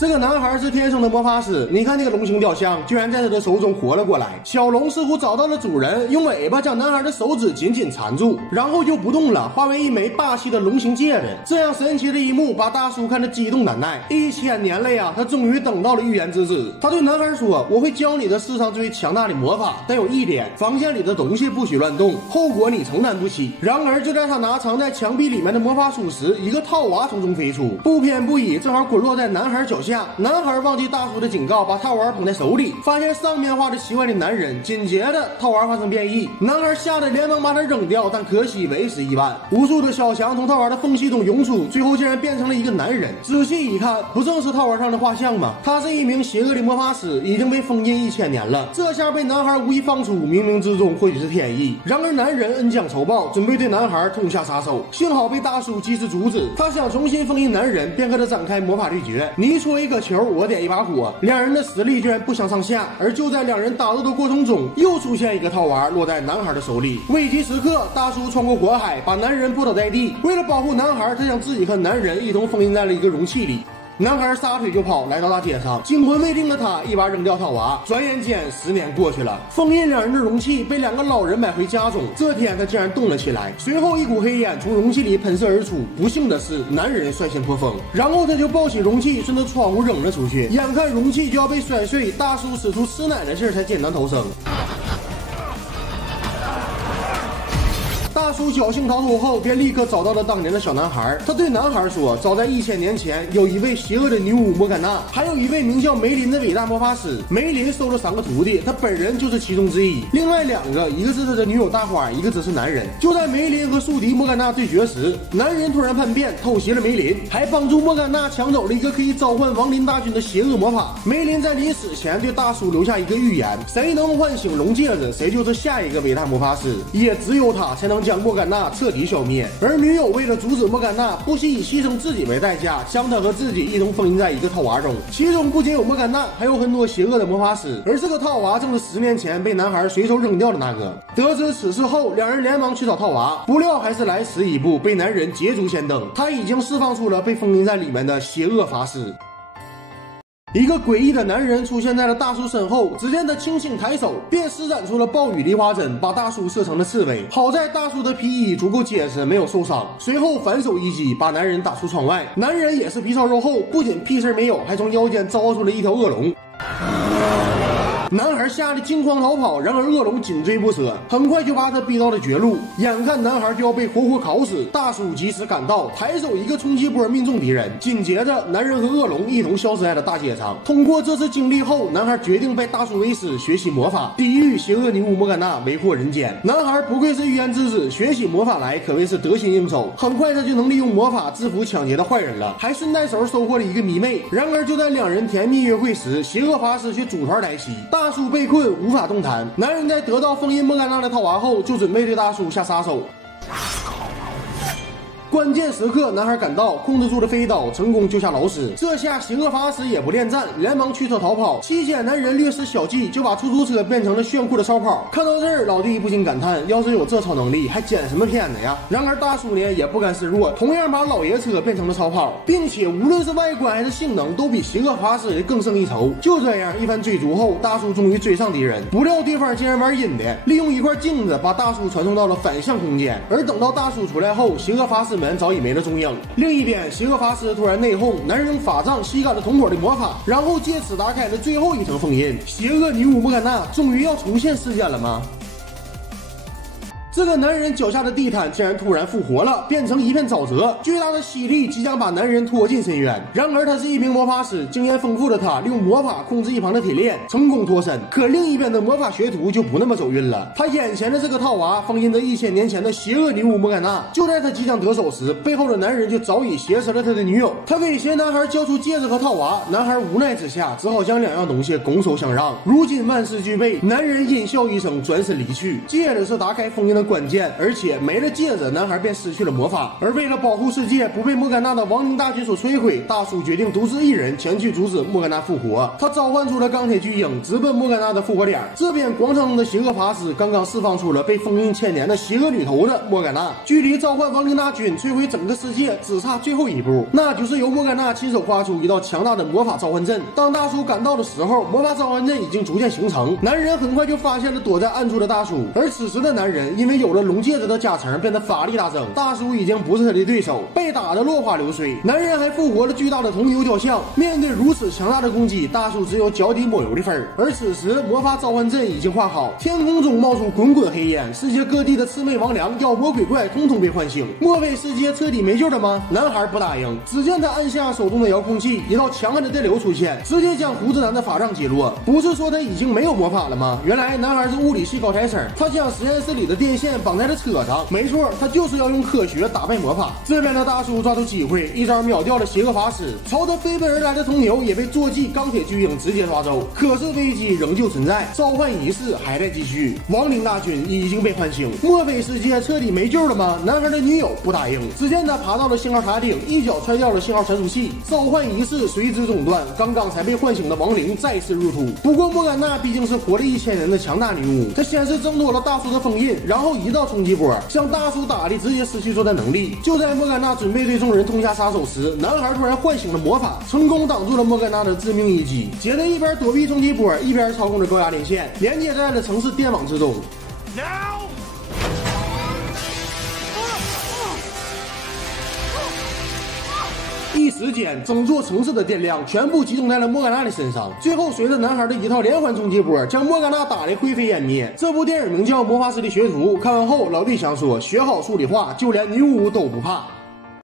这个男孩是天生的魔法师，你看那个龙形雕像居然在他的手中活了过来。小龙似乎找到了主人，用尾巴将男孩的手指紧紧缠住，然后就不动了，化为一枚霸气的龙形戒指。这样神奇的一幕把大叔看得激动难耐。1000年了呀，他终于等到了预言之子。他对男孩说：“我会教你的世上最强大的魔法，但有一点，房间里的东西不许乱动，后果你承担不起。”然而就在他拿藏在墙壁里面的魔法书时，一个套娃从中飞出，不偏不倚，正好滚落在男孩脚下。男孩忘记大叔的警告，把套娃捧在手里，发现上面画着奇怪的男人，紧接着套娃发生变异，男孩吓得连忙把它扔掉，但可惜为时已晚。无数的小强从套娃的缝隙中涌出，最后竟然变成了一个男人。仔细一看，不正是套娃上的画像吗？他是一名邪恶的魔法师，已经被封印1000年了。这下被男孩无意放出，冥冥之中或许是天意。然而男人恩将仇报，准备对男孩痛下杀手，幸好被大叔及时阻止。他想重新封印男人，便和他展开魔法对决。你戳一颗球，我点一把火，两人的实力居然不相上下。而就在两人打斗的过程中，又出现一个套娃落在男孩的手里。危急时刻，大叔穿过火海，把男人扑倒在地。为了保护男孩，他将自己和男人一同封印在了一个容器里。男孩撒腿就跑，来到大街上，惊魂未定的他一把扔掉套娃。转眼间10年过去了，封印两人的容器被2个老人买回家中。这天他竟然动了起来，随后一股黑烟从容器里喷射而出。不幸的是，男人率先破风，然后他就抱起容器顺着窗户扔了出去。眼看容器就要被摔碎，大叔使出吃奶的劲儿才简单逃生。大叔侥幸逃脱后，便立刻找到了当年的小男孩。他对男孩说：“早在1000年前，有一位邪恶的女巫莫甘娜，还有一位名叫梅林的伟大魔法师。梅林收了3个徒弟，他本人就是其中之一。另外2个，一个是他的女友大花，一个则是男人。就在梅林和宿敌莫甘娜对决时，男人突然叛变，偷袭了梅林，还帮助莫甘娜抢走了一个可以召唤亡灵大军的邪恶魔法。梅林在临死前对大叔留下一个预言：谁能唤醒龙戒指，谁就是下一个伟大魔法师，也只有他才能将莫甘娜彻底消灭。而女友为了阻止莫甘娜，不惜以牺牲自己为代价，将她和自己一同封印在一个套娃中。其中不仅有莫甘娜，还有很多邪恶的魔法师。而这个套娃正是10年前被男孩随手扔掉的那个。得知此事后，两人连忙去找套娃，不料还是来迟一步，被男人捷足先登。他已经释放出了被封印在里面的邪恶法师。一个诡异的男人出现在了大叔身后，只见他轻轻抬手，便施展出了暴雨梨花针，把大叔射成了刺猬。好在大叔的皮衣足够结实，没有受伤。随后反手一击，把男人打出窗外。男人也是皮糙肉厚，不仅屁事没有，还从腰间招出了一条恶龙。男孩吓得惊慌逃跑，然而恶龙紧追不舍，很快就把他逼到了绝路。眼看男孩就要被活活烤死，大叔及时赶到，抬手一个冲击波命中敌人。紧接着，男人和恶龙一同消失在了大街上。通过这次经历后，男孩决定拜大叔为师，学习魔法，抵御邪恶女巫莫甘娜，为祸人间。男孩不愧是预言之子，学起魔法来可谓是得心应手。很快他就能利用魔法制服抢劫的坏人了，还顺带手收获了一个迷妹。然而就在两人甜蜜约会时，邪恶法师却组团来袭。大叔被困无法动弹，男人在得到封印莫甘娜的套娃后，就准备对大叔下杀手。关键时刻，男孩赶到，控制住了飞刀，成功救下老师。这下邪恶法师也不恋战，连忙驱车逃跑。期间，男人略施小计，就把出租车变成了炫酷的超跑。看到这儿，老弟不禁感叹：要是有这超能力，还捡什么片子呀？然而大叔呢也不甘示弱，同样把老爷车变成了超跑，并且无论是外观还是性能，都比邪恶法师更胜一筹。就这样一番追逐后，大叔终于追上敌人，不料对方竟然玩阴的，利用一块镜子把大叔传送到了反向空间。而等到大叔出来后，邪恶法师们早已没了踪影。另一边，邪恶法师突然内讧，男人用法杖吸干了同伙的魔法，然后借此打开了最后一层封印。邪恶女巫莫甘娜终于要重现世间了吗？这个男人脚下的地毯竟然突然复活了，变成一片沼泽，巨大的吸力即将把男人拖进深渊。然而他是一名魔法师，经验丰富的他利用魔法控制一旁的铁链，成功脱身。可另一边的魔法学徒就不那么走运了，他眼前的这个套娃封印着1000年前的邪恶女巫莫甘娜。就在他即将得手时，背后的男人就早已挟持了他的女友。他威胁男孩交出戒指和套娃，男孩无奈之下只好将2样东西拱手相让。如今万事俱备，男人阴笑一声，转身离去。接着是打开封印的关键，而且没了戒指，男孩便失去了魔法。而为了保护世界不被莫甘娜的亡灵大军所摧毁，大叔决定独自一人前去阻止莫甘娜复活。他召唤出了钢铁巨鹰，直奔莫甘娜的复活点。这边广场中的邪恶法师刚刚释放出了被封印1000年的邪恶女头子莫甘娜，距离召唤亡灵大军摧毁整个世界只差最后一步，那就是由莫甘娜亲手画出一道强大的魔法召唤阵。当大叔赶到的时候，魔法召唤阵已经逐渐形成。男人很快就发现了躲在暗处的大叔，而此时的男人因为有了龙戒指的加成，变得法力大增。大叔已经不是他的对手，被打得落花流水。男人还复活了巨大的铜牛雕像。面对如此强大的攻击，大叔只有脚底抹油的份。而此时魔法召唤阵已经画好，天空中冒出滚滚黑烟，世界各地的魑魅魍魉、妖魔鬼怪通通被唤醒。莫非世界彻底没救了吗？男孩不答应。只见他按下手中的遥控器，一道强悍的电流出现，直接将胡子男的法杖击落。不是说他已经没有魔法了吗？原来男孩是物理系高材生，他将实验室里的电线绑在了车上。没错，他就是要用科学打败魔法。这边的大叔抓住机会，一招秒掉了邪恶法师，朝他飞奔而来的铜牛也被坐骑钢铁巨鹰直接抓走。可是危机仍旧存在，召唤仪式还在继续，亡灵大军已经被唤醒。莫非世界彻底没救了吗？男孩的女友不答应。只见他爬到了信号塔顶，一脚踹掉了信号传输器，召唤仪式随之中断。刚刚才被唤醒的亡灵再次入土。不过莫甘娜毕竟是活了1000年的强大女巫，她先是挣脱了大叔的封印，然后一道冲击波向大叔打的直接失去作战能力。就在莫甘娜准备对众人痛下杀手时，男孩突然唤醒了魔法，成功挡住了莫甘娜的致命一击。接着一边躲避冲击波，一边操控着高压连线，连接在了城市电网之中。一时间，整座城市的电量全部集中在了莫甘娜的身上。最后，随着男孩的一套连环冲击波，将莫甘娜打得灰飞烟灭。这部电影名叫《魔法师的学徒》，看完后，老弟想说，学好数理化，就连女巫都不怕。